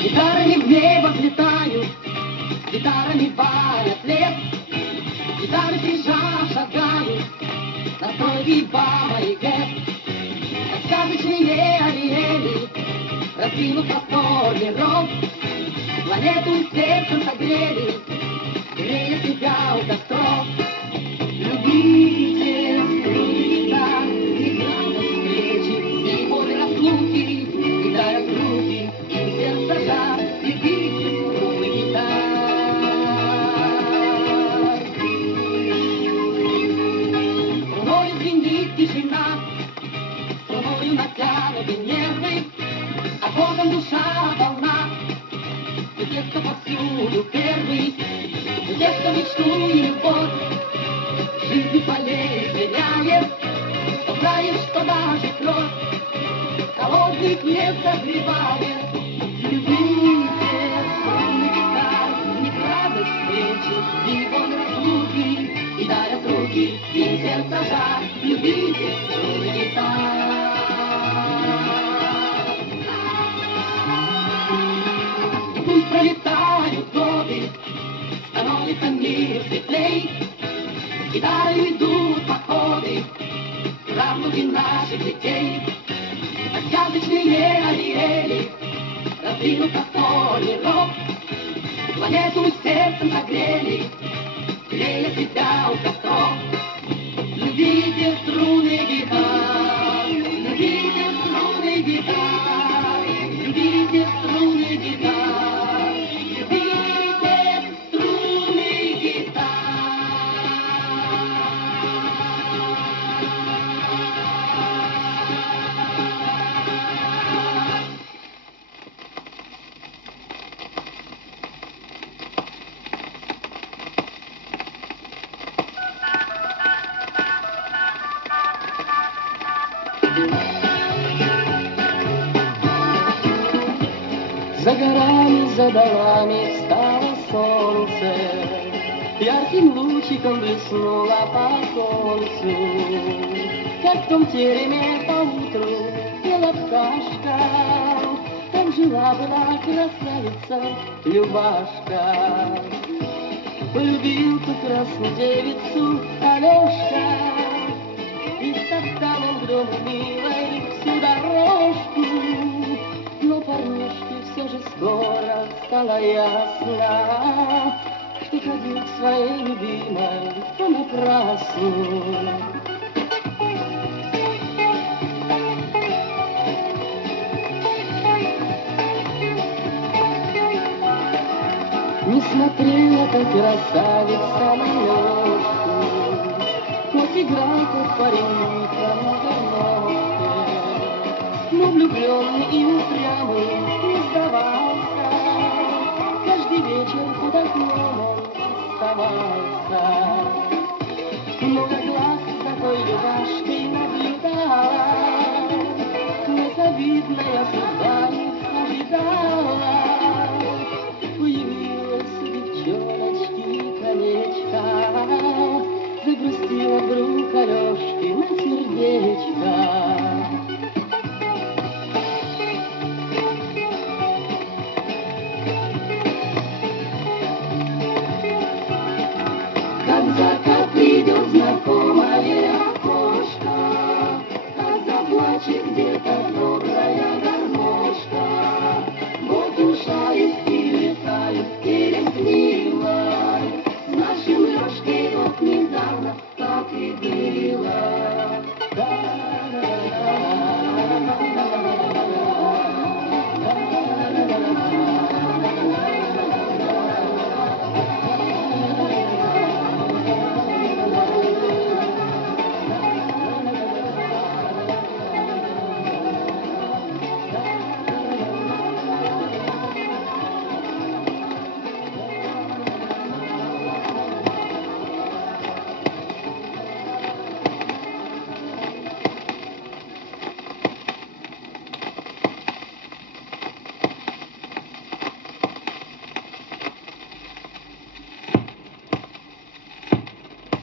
Гитарами в небо взлетают, гитарами валят лес. Гитары крижа шагают на стройке баба и гэп. Сказочные ариэли, раздвинув просторный ров, планету сердцем согрели, грея себя у костров. Любите струны гитар, и радость встречи, и боль разлуки, и тают руки, и сердце жар. Любите струны гитар. Струною звенит тишина, струною натянуты нервы, а Богом душа волна. У тех, кто повсюду первый, у тех, кто мечту и любовь жизни полей теряет, кто знает, что даже кровь холодных не согревает. Любите струны гитар, не радость встречи, и вон разлуки, и дарят руки, и сердце жар. Любите струны гитар. И пусть пролетают годы, становится мир светлей, гитарой идут походы, правнуки наших детей. А сказочные ариэли раздвинут просторный ров, планету сердцем согрели, грея себя у костров. Любите струны гитар, любите струны гитар, любите струны гитар, любите струны гитар. За горами, за долами встало солнце, ярким лучиком блеснуло по солнцу. Как в том тереме поутру пела пташка, там жила-была красавица Любашка. Полюбил прекрасную девицу Алешка, и стоптал он в дому милой всю дорожку. Но парнишке все же скоро стало ясно, что ходил к своей любимой понапрасну. Не смотрела эта красавица на Лёшку, хоть играл тот парень на гармошке, но влюбленный и упрямый не сдавался, каждый вечер под окном он оставался. Много глаз за той Любашкой наблюдала, незавидная судьба их ожидала.